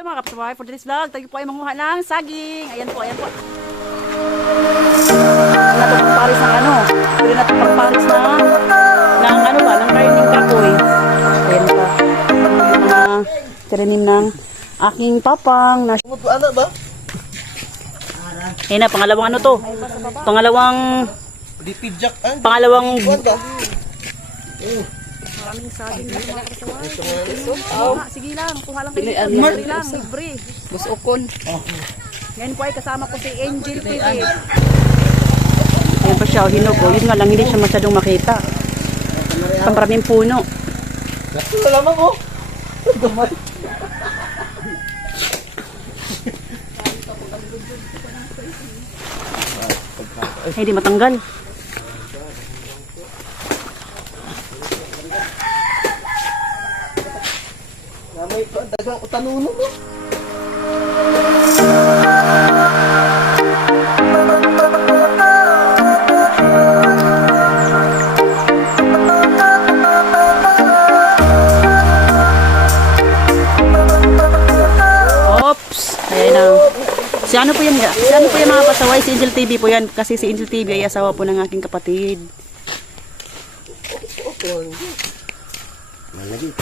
Mga kapitbahay, for today's vlog, tayo po ay manguha ng saging. Ayan po, ayan po. Pwede natin pagparis ng ano. Pwede natin pagparis ng ano ba, ng gardening kapoy. Ayan pa. Mga tiranim ng aking papang. Ano ba? Ayan na, pangalawang ano to. Pangalawang maraming saging na mga kapitbahay. Sige lang, kuha lang kayo. Libre lang, libre. Busokon. Ngayon po ay kasama ko si Angel TV. Ayan pa siya, hinog. Yun nga lang, hindi siya masyadong makita. Ang maraming puno. Wala lamang oh. Gamay. Ay, di matanggal. Gamay pa, dagang utanuno mo. Oops. Ayan na. Si ano po yan? Si ano po yan mga pasaway? Si Angel TV po yan. Kasi si Angel TV ay asawa po ng aking kapatid. Malagi.